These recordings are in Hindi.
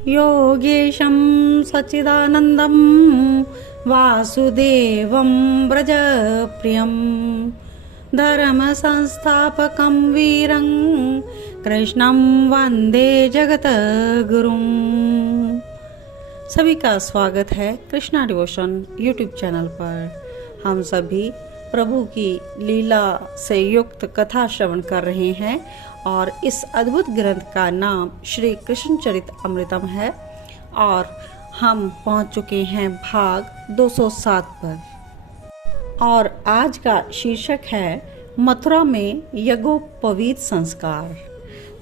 योगेशं सच्चिदानन्दं वासुदेवं व्रजप्रियं धर्मसंस्थापकं वीरं कृष्णं वन्दे जगद्गुरुं। सभी का स्वागत है कृष्णा डिवोशन यूट्यूब चैनल पर। हम सभी प्रभु की लीला से युक्त कथा श्रवण कर रहे हैं और इस अद्भुत ग्रंथ का नाम श्री कृष्ण चरित अमृतम है और हम पहुंच चुके हैं भाग 207 पर। और आज का शीर्षक है मथुरा में यज्ञोपवीत संस्कार।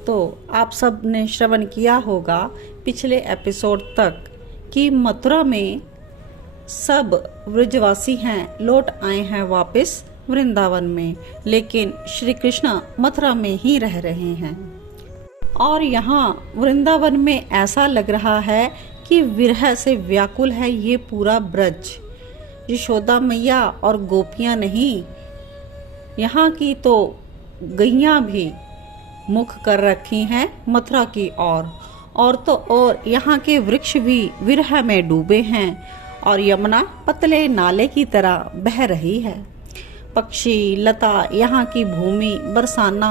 तो आप सब ने श्रवण किया होगा पिछले एपिसोड तक कि मथुरा में सब व्रजवासी हैं, लौट आए हैं वापस वृंदावन में, लेकिन श्री कृष्ण मथुरा में ही रह रहे हैं। और यहाँ वृंदावन में ऐसा लग रहा है कि विरह से व्याकुल है ये पूरा ब्रज। यशोदा मैया और गोपियाँ नहीं, यहाँ की तो गैयाँ भी मुख कर रखी हैं मथुरा की ओर, और तो और यहाँ के वृक्ष भी विरह में डूबे हैं और यमुना पतले नाले की तरह बह रही है। पक्षी, लता, यहाँ की भूमि, बरसाना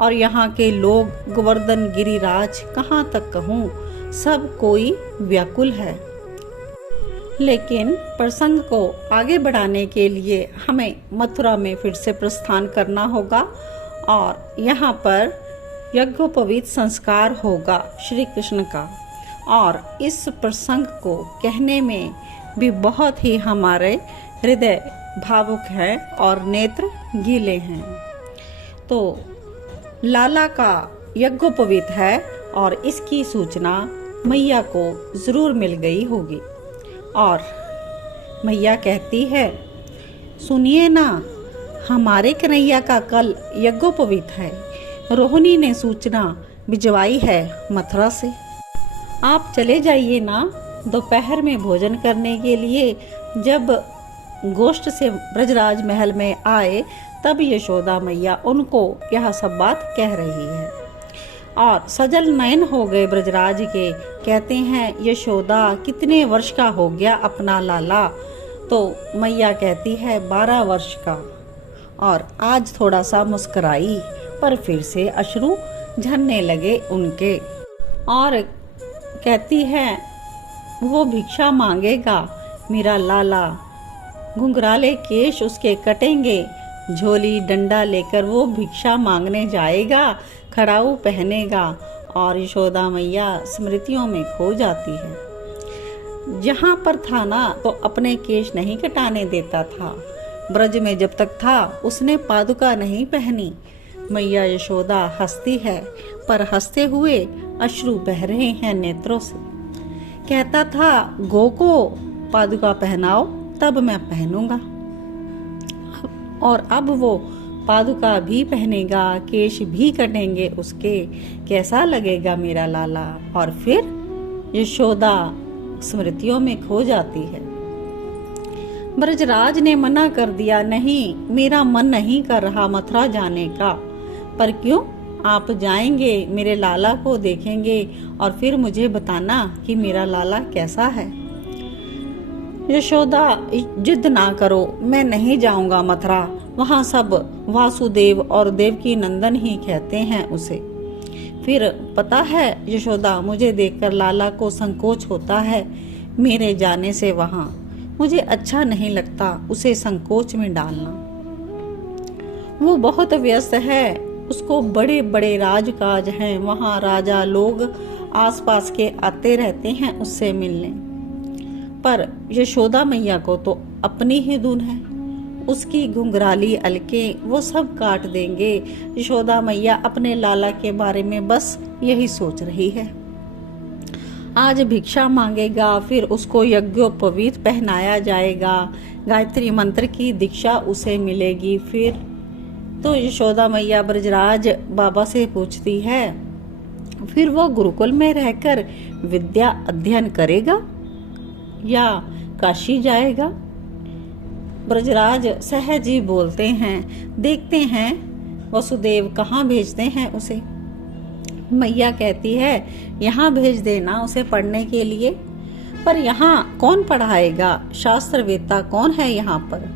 और यहाँ के लोग, गोवर्धन गिरिराज, कहाँ तक कहूँ, सब कोई व्याकुल है। लेकिन प्रसंग को आगे बढ़ाने के लिए हमें मथुरा में फिर से प्रस्थान करना होगा और यहाँ पर यज्ञोपवीत संस्कार होगा श्री कृष्ण का। और इस प्रसंग को कहने में भी बहुत ही हमारे हृदय भावुक है और नेत्र गीले हैं। तो लाला का यज्ञोपवीत है और इसकी सूचना मैया को जरूर मिल गई होगी। और मैया कहती है, सुनिए ना, हमारे कन्हैया का कल यज्ञोपवीत है। रोहिणी ने सूचना भिजवाई है मथुरा से। आप चले जाइए ना दोपहर में भोजन करने के लिए। जब गोष्ठ से ब्रजराज महल में आए तब यशोदा मैया उनको यह सब बात कह रही है और सजल नयन हो गए ब्रजराज के। कहते हैं, यशोदा कितने वर्ष का हो गया अपना लाला? तो मैया कहती है 12 वर्ष का। और आज थोड़ा सा मुस्कुराई पर फिर से अश्रु झरने लगे उनके और कहती है, वो भिक्षा मांगेगा मेरा लाला, घुंघराले केश उसके कटेंगे, झोली डंडा लेकर वो भिक्षा मांगने जाएगा, खड़ाऊ पहनेगा। और यशोदा मैया स्मृतियों में खो जाती है। जहाँ पर था ना तो अपने केश नहीं कटाने देता था। ब्रज में जब तक था उसने पादुका नहीं पहनी। मैया यशोदा हंसती है पर हंसते हुए अश्रु बह रहे हैं नेत्रों से। कहता था, गो को पादुका पहनाओ तब मैं पहनूंगा। और अब वो पादुका भी पहनेगा, केश भी कटेंगे उसके, कैसा लगेगा मेरा लाला। और फिर यशोदा स्मृतियों में खो जाती है। ब्रजराज ने मना कर दिया, नहीं, मेरा मन नहीं कर रहा मथुरा जाने का। पर क्यों? आप जाएंगे, मेरे लाला को देखेंगे और फिर मुझे बताना कि मेरा लाला कैसा है। यशोदा, जिद ना करो, मैं नहीं जाऊंगा मथुरा। वहाँ सब वासुदेव और देवकी नंदन ही कहते हैं उसे। फिर पता है यशोदा, मुझे देखकर लाला को संकोच होता है मेरे जाने से वहाँ। मुझे अच्छा नहीं लगता उसे संकोच में डालना। वो बहुत व्यस्त है, उसको बड़े बड़े राजकाज हैं, वहाँ राजा लोग आसपास के आते रहते हैं उससे मिलने। पर यशोदा मैया को तो अपनी ही धुन है, उसकी घुंघराली अलके वो सब काट देंगे। यशोदा मैया अपने लाला के बारे में बस यही सोच रही है। आज भिक्षा मांगेगा, फिर उसको यज्ञोपवीत पहनाया जाएगा, गायत्री मंत्र की दीक्षा उसे मिलेगी। तो यशोदा मैया ब्रजराज बाबा से पूछती है, फिर वो गुरुकुल में रहकर विद्या अध्ययन करेगा या काशी जाएगा? ब्रजराज सहज ही बोलते हैं, देखते हैं वसुदेव कहाँ भेजते हैं उसे। मैया कहती है यहाँ भेज देना उसे पढ़ने के लिए। पर यहाँ कौन पढ़ाएगा, शास्त्रवेत्ता कौन है यहाँ पर?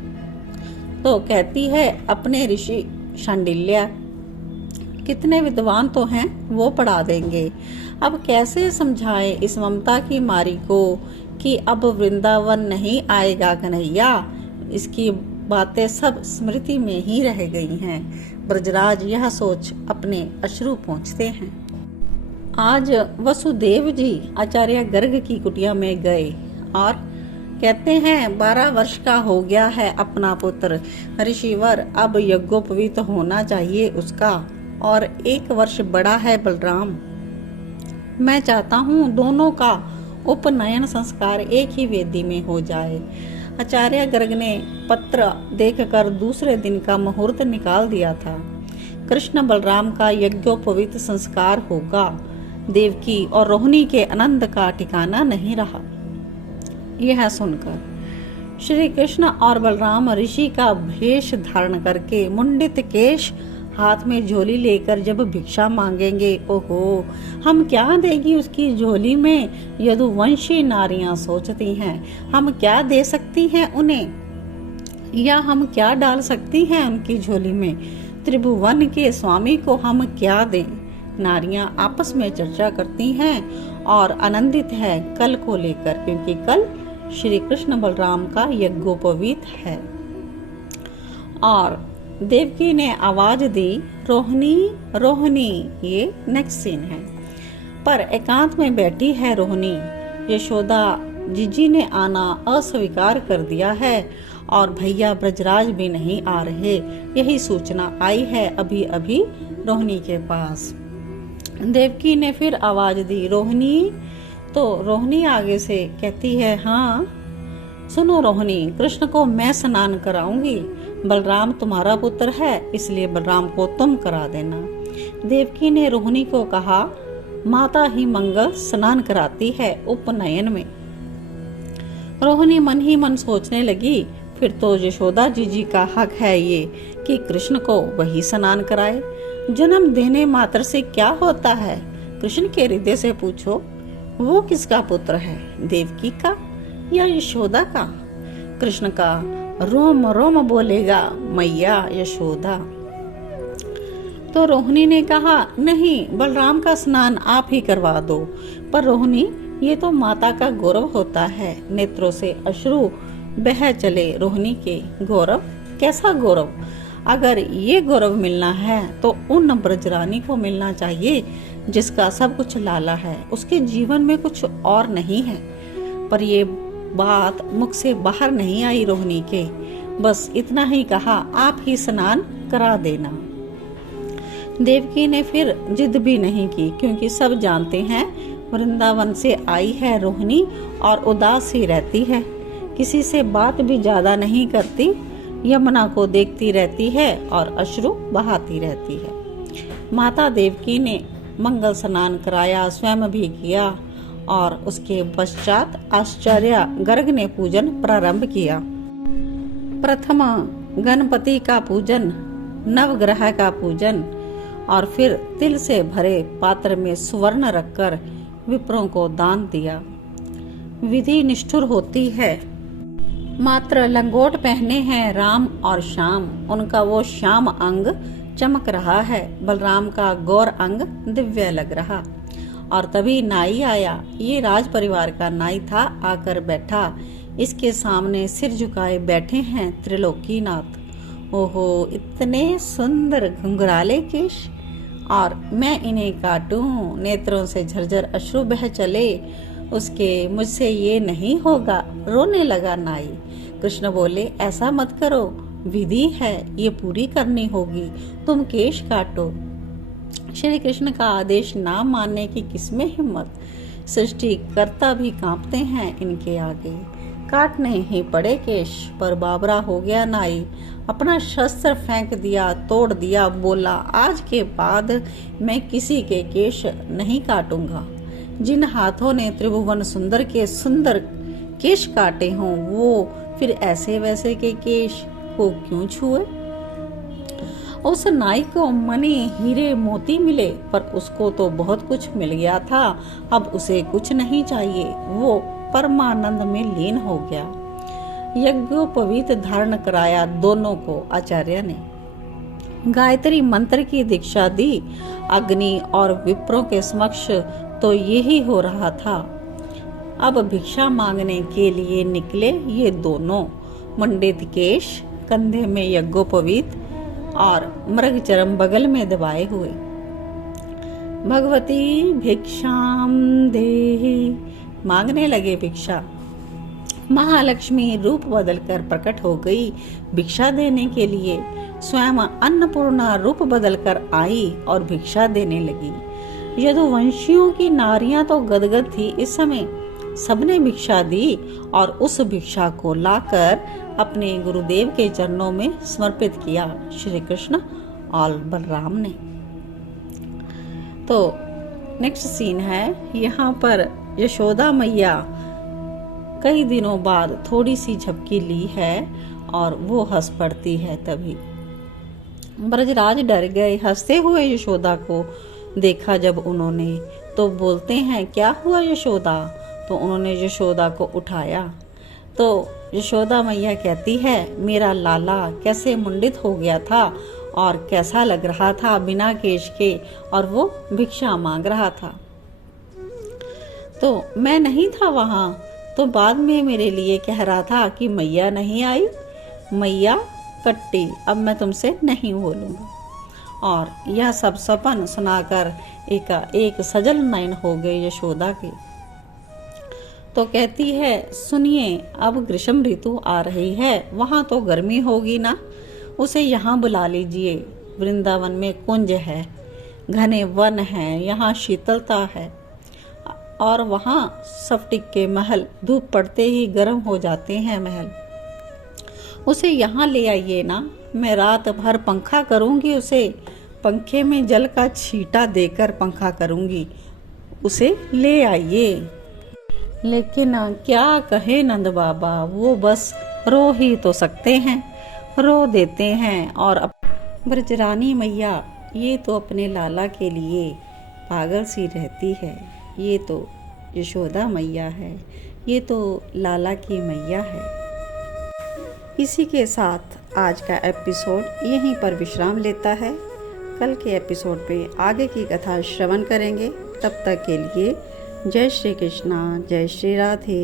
तो कहती है अपने ऋषि शांडिल्य, कितने विद्वान तो हैं, वो पढ़ा देंगे। अब कैसे समझाएं इस ममता की मारी को कि अब वृंदावन नहीं आएगा कन्हैया। इसकी बातें सब स्मृति में ही रह गई हैं। ब्रजराज यह सोच अपने अश्रु पोंछते हैं। आज वसुदेव जी आचार्य गर्ग की कुटिया में गए और कहते हैं 12 वर्ष का हो गया है अपना पुत्र ऋषिवर, अब यज्ञोपवीत होना चाहिए उसका, और 1 वर्ष बड़ा है बलराम। मैं चाहता हूँ दोनों का उपनयन संस्कार एक ही वेदी में हो जाए। आचार्य गर्ग ने पत्र देखकर दूसरे दिन का मुहूर्त निकाल दिया था। कृष्ण बलराम का यज्ञोपवीत संस्कार होगा। देवकी और रोहिणी के आनंद का ठिकाना नहीं रहा। यह सुनकर श्री कृष्ण और बलराम ऋषि का भेष धारण करके मुंडित केश हाथ में झोली लेकर जब भिक्षा मांगेंगे, ओहो हम क्या देगी उसकी झोली में, यदुवंशी नारियां सोचती हैं हम क्या दे सकती हैं उन्हें, या हम क्या डाल सकती हैं उनकी झोली में, त्रिभुवन के स्वामी को हम क्या दें। नारियां आपस में चर्चा करती हैं और आनंदित है कल को लेकर, क्योंकि कल श्री कृष्ण बलराम का यज्ञोपवीत है। और देवकी ने आवाज दी, रोहिणी रोहिणी। ये नेक्स्ट सीन है। पर एकांत में बैठी है रोहिणी। यशोदा जीजी ने आना अस्वीकार कर दिया है और भैया ब्रजराज भी नहीं आ रहे, यही सूचना आई है अभी अभी रोहिणी के पास। देवकी ने फिर आवाज दी, रोहिणी। तो रोहिणी आगे से कहती है, हाँ सुनो रोहिणी, कृष्ण को मैं स्नान कराऊंगी। बलराम तुम्हारा पुत्र है, इसलिए बलराम को तुम करा देना। देवकी ने रोहिणी को कहा, माता ही मंगल स्नान कराती है उपनयन में। रोहिणी मन ही मन सोचने लगी, फिर तो यशोदा जीजी का हक है ये कि कृष्ण को वही स्नान कराए। जन्म देने मात्र से क्या होता है, कृष्ण के हृदय से पूछो, वो किसका पुत्र है, देवकी का या यशोदा का? कृष्ण का रोम रोम बोलेगा, मैया यशोदा। तो रोहिणी ने कहा, नहीं बलराम का स्नान आप ही करवा दो। पर रोहिणी, ये तो माता का गौरव होता है। नेत्रों से अश्रु बह चले रोहिणी के। गौरव? कैसा गौरव? अगर ये गौरव मिलना है तो उन ब्रजरानी को मिलना चाहिए जिसका सब कुछ लाला है, उसके जीवन में कुछ और नहीं है। पर ये बात मुख से बाहर नहीं आई रोहिणी के, बस इतना ही कहा, आप ही स्नान करा देना। देवकी ने फिर जिद भी नहीं की, क्योंकि सब जानते हैं वृंदावन से आई है रोहिणी और उदास ही रहती है, किसी से बात भी ज्यादा नहीं करती, यमुना को देखती रहती है और अश्रु बहाती रहती है। माता देवकी ने मंगल स्नान कराया, स्वयं भी किया, और उसके पश्चात आचार्य गर्ग ने पूजन प्रारंभ किया। प्रथम गणपति का पूजन, नवग्रह का पूजन, और फिर तिल से भरे पात्र में सुवर्ण रखकर विप्रों को दान दिया। विधि निष्ठुर होती है। मात्र लंगोट पहने हैं राम और श्याम, उनका वो श्याम अंग चमक रहा है, बलराम का गौर अंग दिव्य लग रहा। और तभी नाई आया। ये राज परिवार का नाई था, आकर बैठा। इसके सामने सिर झुकाए बैठे हैं त्रिलोकीनाथ। ओहो, इतने सुंदर घुंघराले केश, और मैं इन्हें काटूं, नेत्रों से झरझर अश्रु बह चले उसके, मुझसे ये नहीं होगा। रोने लगा नाई। कृष्ण बोले, ऐसा मत करो, विधि है, ये पूरी करनी होगी, तुम केश काटो। श्री कृष्ण का आदेश ना मानने की किसमें हिम्मत। सृष्टि कर्ता भी कांपते हैं इनके आगे। काटने ही पड़े केश। पर बाबरा हो गया नाई, अपना शस्त्र फेंक दिया, तोड़ दिया, बोला, आज के बाद मैं किसी के केश नहीं काटूंगा। जिन हाथों ने त्रिभुवन सुंदर के सुंदर केश काटे हों, वो फिर ऐसे वैसे के केश को क्यों छुए। उस नाई को मणि हीरे मोती मिले, पर उसको तो बहुत कुछ मिल गया था, अब उसे कुछ नहीं चाहिए। वो परमानंद में लीन हो गया। यज्ञोपवीत धारण कराया दोनों को आचार्य ने। गायत्री मंत्र की दीक्षा दी। अग्नि और विप्रों के समक्ष तो यही हो रहा था। अब भिक्षा मांगने के लिए निकले ये दोनों। मंडित केश कंधे में यज्ञोपवीत और मृग चरम बगल में दबाए हुए। भगवती भिक्षाम देहि, मांगने लगे भिक्षा। महालक्ष्मी रूप बदलकर प्रकट हो गई भिक्षा देने के लिए। स्वयं अन्नपूर्णा रूप बदलकर आई और भिक्षा देने लगी। यदुवंशियों की नारियां तो गदगद थी इस समय। सबने भिक्षा दी और उस भिक्षा को लाकर अपने गुरुदेव के चरणों में समर्पित किया, श्री कृष्ण और बलराम ने। तो नेक्स्ट सीन है, यहाँ पर यशोदा मैया कई दिनों बाद थोड़ी सी झपकी ली है और वो हंस पड़ती है। तभी ब्रजराज डर गए। हंसते हुए यशोदा को देखा जब उन्होंने, तो बोलते हैं, क्या हुआ यशोदा? तो उन्होंने यशोदा को उठाया तो यशोदा मैया कहती है, मेरा लाला कैसे मुंडित हो गया था और कैसा लग रहा था बिना केश के, और वो भिक्षा मांग रहा था। तो मैं नहीं था वहां, तो बाद में मेरे लिए कह रहा था कि मैया नहीं आई, मैया कट्टी, अब मैं तुमसे नहीं बोलूंगा। और यह सब सपन सुनाकर एक सजल नयन हो गए यशोदा के। तो कहती है, सुनिए, अब ग्रीष्म ऋतु आ रही है, वहां तो गर्मी होगी ना, उसे यहाँ बुला लीजिए। वृंदावन में कुंज है, घने वन हैं, यहाँ शीतलता है, और वहाँ स्फटिक के महल धूप पड़ते ही गर्म हो जाते हैं महल। उसे यहाँ ले आइए ना, मैं रात भर पंखा करूँगी उसे, पंखे में जल का छींटा देकर पंखा करूँगी, उसे ले आइए। लेकिन क्या कहे नंद बाबा, वो बस रो ही तो सकते हैं, रो देते हैं। और ब्रजरानी मैया ये तो अपने लाला के लिए पागल सी रहती है, ये तो यशोदा मैया है, ये तो लाला की मैया है। इसी के साथ आज का एपिसोड यहीं पर विश्राम लेता है। कल के एपिसोड पे आगे की कथा श्रवण करेंगे। तब तक के लिए जय श्री कृष्णा, जय श्री राधे।